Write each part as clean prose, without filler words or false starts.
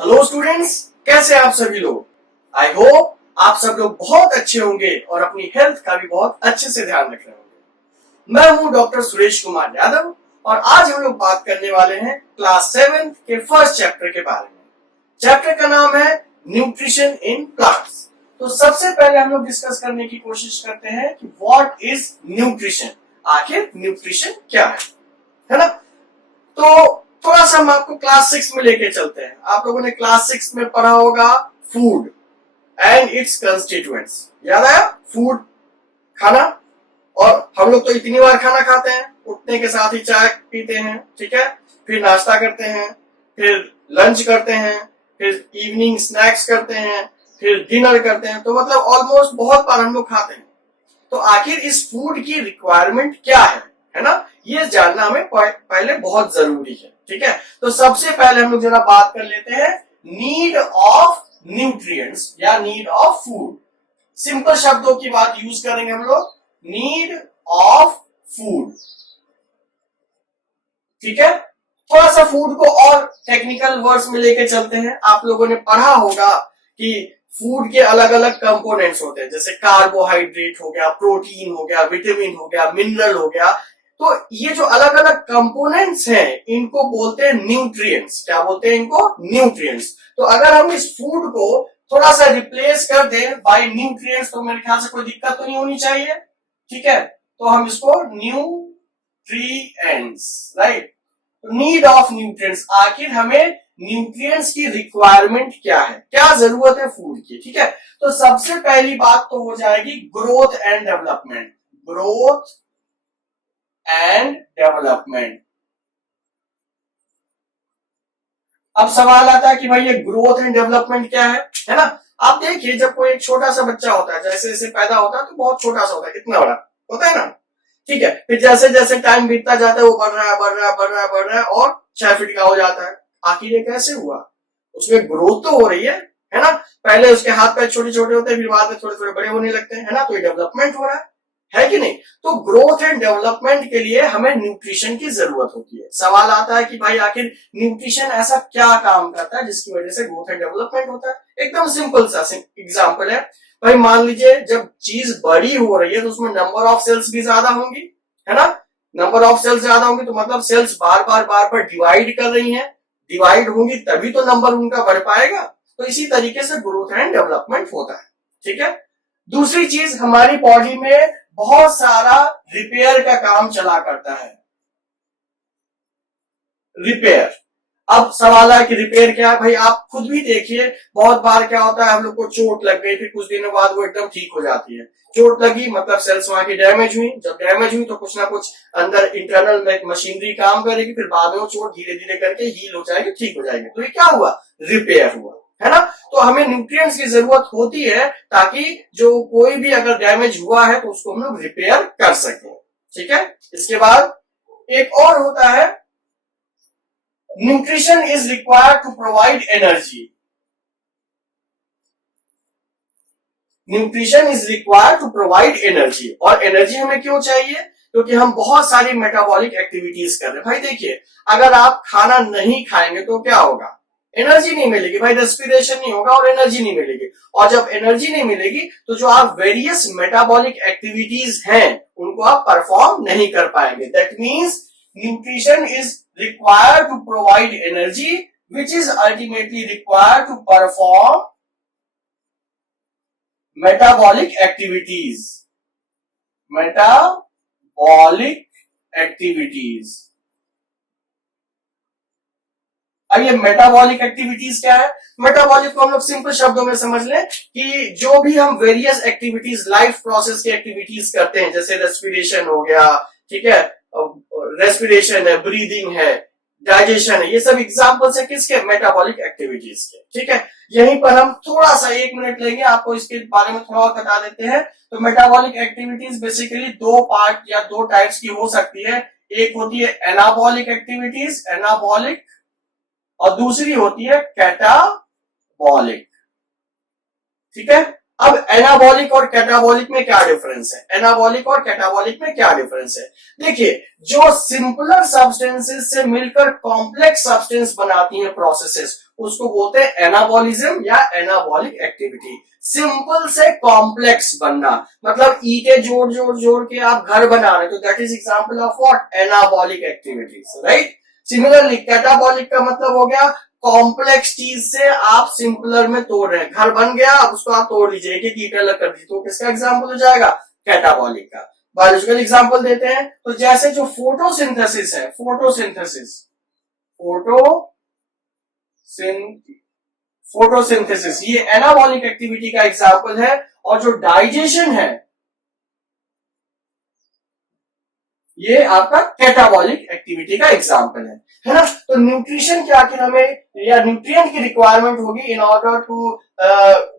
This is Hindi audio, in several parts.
हेलो स्टूडेंट्स, कैसे आप सभी लोग। आई होप आप सब लोग बहुत अच्छे होंगे और अपनी हेल्थ का भी बहुत अच्छे से ध्यान रख रहे होंगे। मैं हूं डॉक्टर सुरेश कुमार यादव और आज हम लोग बात करने वाले हैं क्लास 7 के फर्स्ट चैप्टर के बारे में। चैप्टर का नाम है न्यूट्रिशन इन प्लांट्स। तो सबसे पहले हम लोग डिस्कस करने की कोशिश करते हैं कि व्हाट इज न्यूट्रिशन, आखिर न्यूट्रिशन क्या है ना। तो थोड़ा सा हम आपको क्लास 6 में लेके चलते हैं। आप लोगों ने क्लास 6 में पढ़ा होगा फूड एंड इट्स कंस्टिट्यूएंट्स। याद आया? फूड, खाना। और हम लोग तो इतनी बार खाना खाते हैं, उठने के साथ ही चाय पीते हैं, ठीक है, फिर नाश्ता करते हैं, फिर लंच करते हैं, फिर इवनिंग स्नैक्स करते हैं, फिर डिनर करते हैं। तो मतलब ऑलमोस्ट बहुत बार हम लोग खाते हैं। तो आखिर इस फूड की रिक्वायरमेंट क्या है ना, ये जानना हमें पहले बहुत जरूरी है, ठीक है। तो सबसे पहले हम लोग जरा बात कर लेते हैं नीड ऑफ न्यूट्रिएंट्स या नीड ऑफ फूड। सिंपल शब्दों की बात यूज करेंगे हम लोग, नीड ऑफ फूड, ठीक है। थोड़ा सा फूड को और टेक्निकल वर्ड्स में लेके चलते हैं। आप लोगों ने पढ़ा होगा कि फूड के अलग अलग कंपोनेंट्स होते हैं, जैसे कार्बोहाइड्रेट हो गया, प्रोटीन हो गया, विटामिन हो गया, मिनरल हो गया। तो ये जो अलग अलग कंपोनेंट्स हैं इनको बोलते हैं न्यूट्रिएंट्स। क्या बोलते हैं इनको? न्यूट्रिएंट्स। तो अगर हम इस फूड को थोड़ा सा रिप्लेस कर दें बाय न्यूट्रिएंट्स तो मेरे ख्याल से कोई दिक्कत तो नहीं होनी चाहिए, ठीक है। तो हम इसको न्यूट्रिएंट्स, राइट। तो नीड ऑफ न्यूट्रिएंट्स, आखिर हमें न्यूट्रिएंट्स की रिक्वायरमेंट क्या है, क्या जरूरत है फूड की, ठीक है। तो सबसे पहली बात तो हो जाएगी growth and development. Growth and development. अब सवाल आता है कि भाई ये ग्रोथ एंड डेवलपमेंट क्या है ना। आप देखिए, जब कोई एक छोटा सा बच्चा होता है, जैसे जैसे पैदा होता है तो बहुत छोटा सा होता है, इतना बड़ा होता है ना, ठीक है। फिर जैसे जैसे टाइम बीतता जाता है वो बढ़ रहा है, बढ़ रहा है, बढ़ रहा है, बढ़ रहा है और 6 फीट का हो जाता है। आखिर ये कैसे हुआ? उसमें ग्रोथ तो हो रही है ना। पहले उसके हाथ पैर छोटे छोटे होते हैं, फिर बाद में थोड़े थोड़े बड़े होने लगते हैं, है ना। तो ये डेवलपमेंट हो रहा है कि नहीं। तो ग्रोथ एंड डेवलपमेंट के लिए हमें न्यूट्रिशन की जरूरत होती है। सवाल आता है कि भाई आखिर न्यूट्रिशन ऐसा क्या काम करता है जिसकी वजह से ग्रोथ एंड डेवलपमेंट होता है। एकदम सिंपल सा एग्जांपल है। भाई मान लीजिए जब चीज बड़ी हो रही है तो उसमें नंबर ऑफ सेल्स भी ज्यादा होंगी, है ना। नंबर ऑफ सेल्स ज्यादा होंगी तो मतलब सेल्स बार बार डिवाइड कर रही हैं, डिवाइड होंगी तभी तो नंबर उनका बढ़ पाएगा। तो इसी तरीके से ग्रोथ एंड डेवलपमेंट होता है, ठीक है। दूसरी चीज, हमारी बॉडी में बहुत सारा रिपेयर का काम चला करता है। रिपेयर। अब सवाल है कि रिपेयर क्या है। भाई आप खुद भी देखिए, बहुत बार क्या होता है, हम लोग को चोट लग गई, फिर कुछ दिनों बाद वो एकदम ठीक हो जाती है। चोट लगी मतलब सेल्स वहां की डैमेज हुई, जब डैमेज हुई तो कुछ ना कुछ अंदर इंटरनल मशीनरी काम करेगी, फिर बाद में वो चोट धीरे धीरे करके हील हो जाएगी, ठीक हो जाएगी। तो ये क्या हुआ? रिपेयर हुआ, है ना। तो हमें न्यूट्रिएंट्स की जरूरत होती है ताकि जो कोई भी अगर डैमेज हुआ है तो उसको हम लोग रिपेयर कर सकें, ठीक है। इसके बाद एक और होता है, nutrition is required to provide energy. Nutrition is required to provide energy. और एनर्जी हमें क्यों चाहिए? क्योंकि हम बहुत सारी मेटाबॉलिक एक्टिविटीज कर रहे हैं। भाई देखिए, अगर आप खाना नहीं खाएंगे तो क्या होगा? एनर्जी नहीं मिलेगी, भाई रेस्पिरेशन नहीं होगा और एनर्जी नहीं मिलेगी। और जब एनर्जी नहीं मिलेगी तो जो आप वेरियस मेटाबॉलिक एक्टिविटीज हैं उनको आप परफॉर्म नहीं कर पाएंगे। That means nutrition is required to provide energy which is ultimately required to perform metabolic activities. Metabolic activities. अब ये मेटाबॉलिक एक्टिविटीज क्या है? मेटाबॉलिक को हम लोग सिंपल शब्दों में समझ लें कि जो भी हम वेरियस एक्टिविटीज, लाइफ प्रोसेस की एक्टिविटीज करते हैं, जैसे रेस्पिरेशन हो गया, ठीक है, रेस्पिरेशन है, ब्रीदिंग है, डाइजेशन है, ये सब एग्जांपल्स है किसके? मेटाबॉलिक एक्टिविटीज के, ठीक है। यहीं पर हम थोड़ा सा 1 मिनट लेंगे, आपको इसके बारे में थोड़ा और बता देते हैं। तो मेटाबॉलिक एक्टिविटीज बेसिकली 2 पार्ट या 2 टाइप्स की हो सकती है। एक होती है एनाबॉलिक एक्टिविटीज, एनाबॉलिक, और दूसरी होती है कैटाबॉलिक, ठीक है। अब एनाबॉलिक और कैटाबॉलिक में क्या डिफरेंस है? एनाबॉलिक और कैटाबॉलिक में क्या डिफरेंस है? देखिए, जो सिंपलर सब्सटेंसेस से मिलकर कॉम्प्लेक्स सब्सटेंस बनाती हैं प्रोसेसेस, उसको बोलते हैं एनाबॉलिज्म या एनाबॉलिक एक्टिविटी। सिंपल से कॉम्प्लेक्स बनना, मतलब ईंटें जोड़ जोड़ जोड़ के आप घर बना रहे, तो that is example of what, anabolic activities, right. Similarly catabolic का मतलब हो गया कॉम्प्लेक्स चीज से आप सिंपलर में तोड़ रहे हैं, घर बन गया अब उसको आप तोड़ दीजिए, एक ईंट अलग कर दीजिए, तो किसका एग्जाम्पल हो जाएगा, कैटाबॉलिक का। बायोलॉजिकल एग्जाम्पल देते हैं, तो जैसे जो फोटोसिंथेसिस है, फोटोसिंथेसिस ये एनाबॉलिक एक्टिविटी का एग्जाम्पल है, और जो डाइजेशन है ये आपका कैटाबॉलिक एक्टिविटी का एग्जाम्पल है ना। तो न्यूट्रिशन के आखिर हमें या न्यूट्रिएंट की रिक्वायरमेंट होगी in order to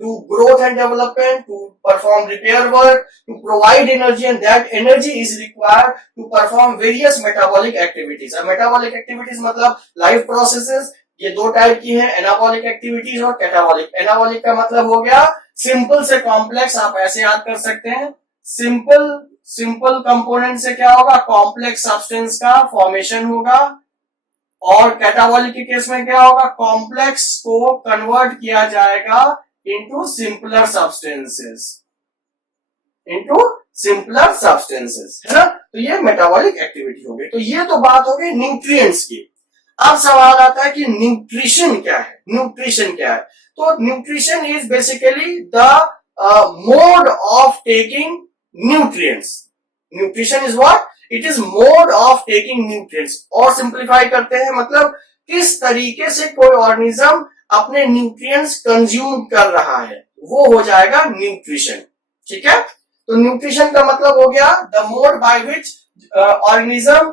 do growth and development, to perform repair work, to provide energy, and that energy is required to perform various metabolic activities. Metabolic activities मतलब लाइफ प्रोसेसेस, ये दो टाइप की है, एनाबॉलिक एक्टिविटीज और कैटाबॉलिक। एनाबॉलिक का मतलब हो गया सिंपल से कॉम्प्लेक्स, आप ऐसे याद कर सकते हैं, सिंपल कंपोनेंट से क्या होगा, कॉम्प्लेक्स सब्सटेंस का फॉर्मेशन होगा, और कैटाबॉलिक के केस में क्या होगा, कॉम्प्लेक्स को कन्वर्ट किया जाएगा इनटू सिंपलर सब्सटेंसेस, है ना। तो ये मेटाबॉलिक एक्टिविटी हो गई। तो ये तो बात हो गई न्यूट्रिएंट्स की। अब सवाल आता है कि न्यूट्रिशन क्या है, तो nutrition is basically the mode of taking nutrients. Nutrition is what? It is mode of taking nutrients. और सिंप्लीफाई करते हैं, मतलब किस तरीके से कोई ऑर्गेनिज्म अपने न्यूट्रिएंट्स कंज्यूम कर रहा है, वो हो जाएगा न्यूट्रिशन। ठीक है, तो न्यूट्रिशन का मतलब हो गया the mode by which organism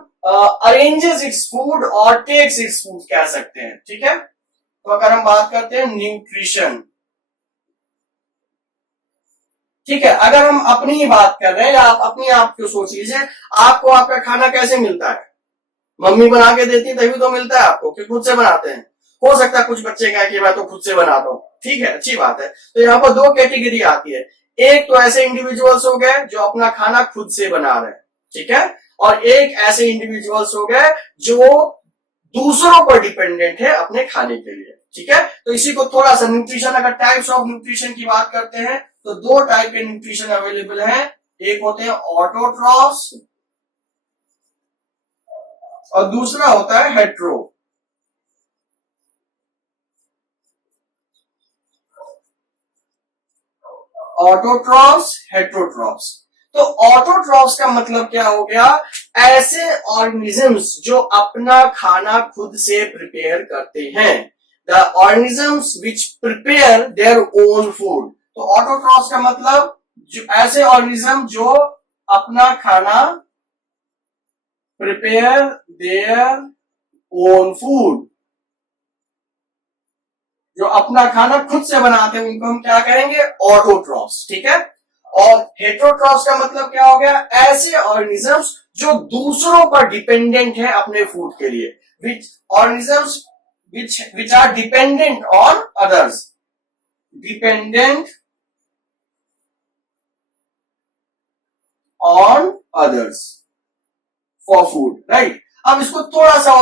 arranges its food और टेक्स इट्स फूड, कह सकते हैं। ठीक है, तो अगर हम बात करते हैं न्यूट्रिशन, ठीक है, अगर हम अपनी ही बात कर रहे हैं या आप अपनी आप क्यों सोच लीजिए, आपको आपका खाना कैसे मिलता है, मम्मी बना के देती है तभी तो मिलता है आपको, कि खुद से बनाते हैं। हो सकता है कुछ बच्चे कहें कि मैं तो खुद से बनाता हूं, ठीक है, अच्छी बात है। तो यहाँ पर दो कैटेगरी आती है, एक तो ऐसे इंडिविजुअल्स हो गए जो अपना खाना खुद से बना रहे हैं, ठीक है, और एक ऐसे इंडिविजुअल्स हो गए जो दूसरों पर डिपेंडेंट है अपने खाने के लिए। ठीक है, तो इसी को थोड़ा सा न्यूट्रिशन, अगर टाइप्स ऑफ न्यूट्रिशन की बात करते हैं तो दो टाइप के न्यूट्रिशन अवेलेबल हैं, एक होते हैं ऑटोट्रॉफ्स और दूसरा होता है हेट्रो। Autotrophs, heterotrophs. तो ऑटोट्रॉफ्स का मतलब क्या हो गया, ऐसे ऑर्गेनिजम्स जो अपना खाना खुद से प्रिपेयर करते हैं, the organisms which prepare their own food. तो ऑटोट्रॉफ्स का मतलब जो ऐसे ऑर्गेनिज्म जो अपना खाना प्रिपेयर देयर ओन फूड, जो अपना खाना खुद से बनाते हैं उनको हम क्या कहेंगे, ऑटोट्रॉफ्स। ठीक है, और हेट्रोट्रॉफ्स का मतलब क्या हो गया, ऐसे ऑर्गेनिजम्स जो दूसरों पर डिपेंडेंट है अपने फूड के लिए, विच organisms which are dependent on others, dependent on others for food, right। अब इसको थोड़ा सा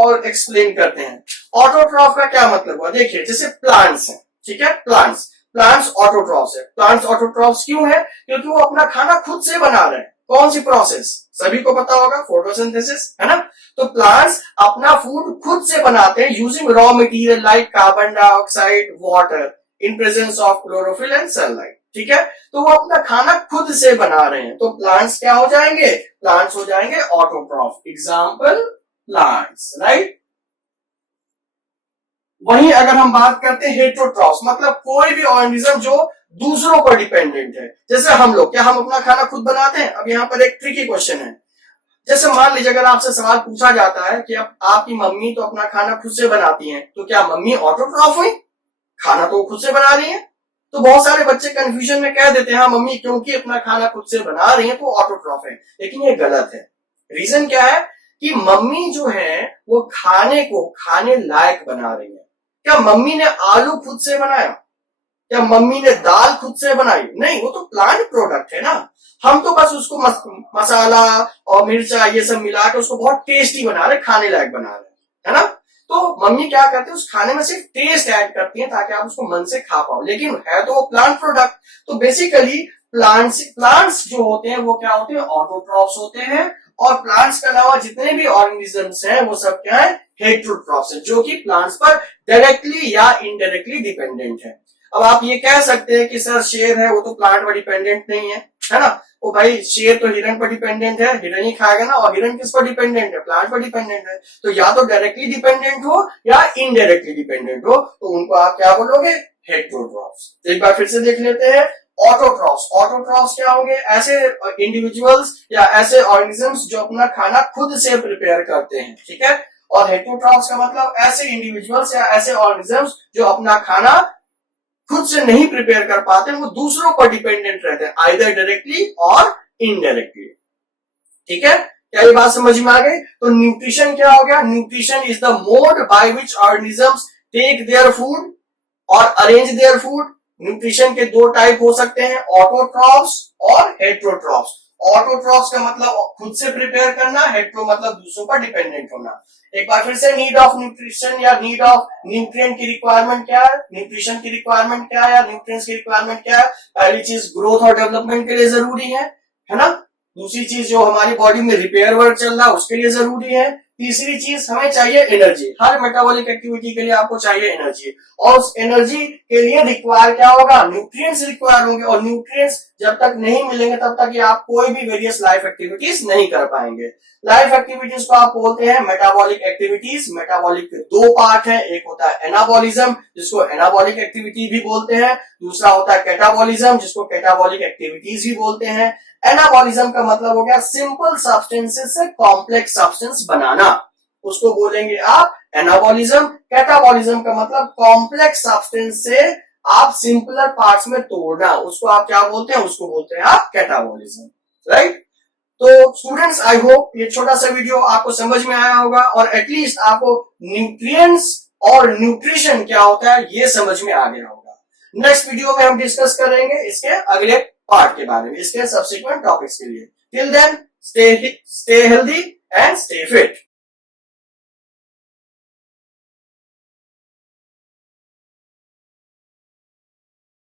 और एक्सप्लेन करते हैं। ऑटोट्रॉफ का क्या मतलब हुआ, देखिए जैसे प्लांट्स हैं, ठीक है, प्लांट्स ऑटोट्रॉफ्स है। प्लांट्स ऑटोट्रॉफ्स क्यों है, क्योंकि वो अपना खाना खुद से बना रहे हैं। कौन सी प्रोसेस, सभी को पता होगा, फोटोसिंथेसिस, है ना। तो प्लांट्स अपना फूड खुद से बनाते हैं using raw material like carbon dioxide, water in presence of chlorophyll and sunlight. ठीक है, तो वो अपना खाना खुद से बना रहे हैं, तो प्लांट्स क्या हो जाएंगे, प्लांट्स हो जाएंगे ऑटोट्रॉफ। Example plants, right. वहीं अगर हम बात करते हैं हेट्रोट्रॉफ्स, मतलब कोई भी ऑर्गेनिज्म जो दूसरों पर डिपेंडेंट है, जैसे हम लोग, क्या हम अपना खाना खुद बनाते हैं। अब यहाँ पर एक ट्रिकी क्वेश्चन है, जैसे मान लीजिए अगर आपसे सवाल पूछा जाता है कि अब आपकी मम्मी तो अपना खाना खुद से बनाती हैं, तो क्या मम्मी ऑटोट्रॉफ हुई, खाना तो खुद से बना रही है। तो बहुत सारे बच्चे कंफ्यूजन में कह देते हैं हाँ मम्मी क्योंकि अपना खाना खुद से बना रही है तो ऑटोट्रॉफ है, लेकिन ये गलत है। रीजन क्या है कि मम्मी जो है वो खाने को खाने लायक बना रही है। क्या मम्मी ने आलू खुद से बनाया, क्या मम्मी ने दाल खुद से बनाई, नहीं, वो तो प्लांट प्रोडक्ट है ना। हम तो बस उसको मसाला और मिर्चा ये सब मिला के उसको बहुत टेस्टी बना रहे, खाने लायक बना रहे, है ना। तो मम्मी क्या करती है, उस खाने में सिर्फ टेस्ट ऐड करती है ताकि आप उसको मन से खा पाओ, लेकिन है तो वो प्लांट प्रोडक्ट। तो बेसिकली प्लांट्स जो होते हैं वो क्या होते हैं, ऑटोट्रॉफ्स होते हैं, और प्लांट्स के अलावा जितने भी ऑर्गेनिजम्स हैं वो सब क्या है, हेटेरोट्रॉफ्स है, जो कि प्लांट्स पर डायरेक्टली या इनडायरेक्टली डिपेंडेंट है। अब आप ये कह सकते हैं कि सर शेर है वो तो प्लांट पर डिपेंडेंट नहीं है ना। वो भाई शेर तो हिरन पर डिपेंडेंट है, हिरन ही खाएगा ना, और हिरन किस पर डिपेंडेंट है, प्लांट पर डिपेंडेंट है। तो या तो डायरेक्टली डिपेंडेंट हो या इनडायरेक्टली डिपेंडेंट हो, तो उनको आप क्या बोलोगे, हेटेरोट्रॉफ्स। एक बार फिर से देख लेते हैं, ऑटोट्रॉफ्स। ऑटोट्रॉफ्स क्या होंगे, ऐसे इंडिविजुअल्स या ऐसे ऑर्गेनिजम्स जो अपना खाना खुद से प्रिपेयर करते हैं, ठीक है। और हेटेरोट्रॉफ्स का मतलब ऐसे इंडिविजुअल्स या ऐसे ऑर्गेनिजम्स जो अपना खाना खुद से नहीं प्रिपेयर कर पाते, वो दूसरों पर डिपेंडेंट रहते हैं, आइदर डायरेक्टली और इनडायरेक्टली, ठीक है। क्या ये बात समझ में आ गई। तो न्यूट्रिशन क्या हो गया, nutrition is the mode by which organisms take their food और अरेंज देयर फूड। न्यूट्रिशन के दो टाइप हो सकते हैं, ऑटोट्रॉफ्स और हेटेरोट्रॉफ्स। ऑटोट्रॉफ्स का मतलब खुद से प्रिपेयर करना, हेटेरो मतलब दूसरों पर डिपेंडेंट होना। एक बार फिर से, नीड ऑफ न्यूट्रिशन या नीड ऑफ न्यूट्रिएंट की रिक्वायरमेंट क्या है, न्यूट्रिशन की रिक्वायरमेंट क्या है या न्यूट्रिएंट्स की रिक्वायरमेंट क्या है। पहली चीज ग्रोथ और डेवलपमेंट के लिए जरूरी है ना। दूसरी चीज जो हमारी बॉडी में रिपेयर वर्क चल रहा है उसके लिए जरूरी है। तीसरी चीज हमें चाहिए एनर्जी, हर मेटाबॉलिक एक्टिविटी के लिए आपको चाहिए एनर्जी, और उस एनर्जी के लिए रिक्वायर क्या होगा, न्यूट्रिएंट्स रिक्वायर होंगे, और न्यूट्रिएंट्स जब तक नहीं मिलेंगे तब तक ये आप कोई भी वेरियस लाइफ एक्टिविटीज नहीं कर पाएंगे। लाइफ एक्टिविटीज को आप बोलते हैं मेटाबॉलिक एक्टिविटीज। मेटाबॉलिक के दो पार्ट हैं, एक होता है एनाबॉलिज्म जिसको एनाबॉलिक एक्टिविटी भी बोलते हैं, दूसरा होता है कैटाबॉलिज्म जिसको कैटाबॉलिक एक्टिविटीज भी बोलते हैं। एनाबॉलिज्म का मतलब हो गया सिंपल सब्सटेंसेस से कॉम्प्लेक्स सब्सटेंस बनाना, उसको बोलेंगे आप एनाबॉलिज्म। कैटाबॉलिज्म का मतलब कॉम्प्लेक्स सब्सटेंस से आप सिंपलर पार्ट्स में तोड़ना, उसको आप क्या बोलते हैं, उसको बोलते हैं आप कैटाबॉलिज्म, राइट। तो स्टूडेंट्स, आई होप ये छोटा सा वीडियो आपको समझ में आया होगा, और एटलीस्ट आपको न्यूट्रिएंट्स और न्यूट्रिशन क्या होता है ये समझ में आ गया होगा। नेक्स्ट वीडियो में हम डिस्कस करेंगे इसके अगले पार्ट के बारे में, इसके सब्सिक्वेंट टॉपिक्स के लिए। Till then stay healthy and stay fit.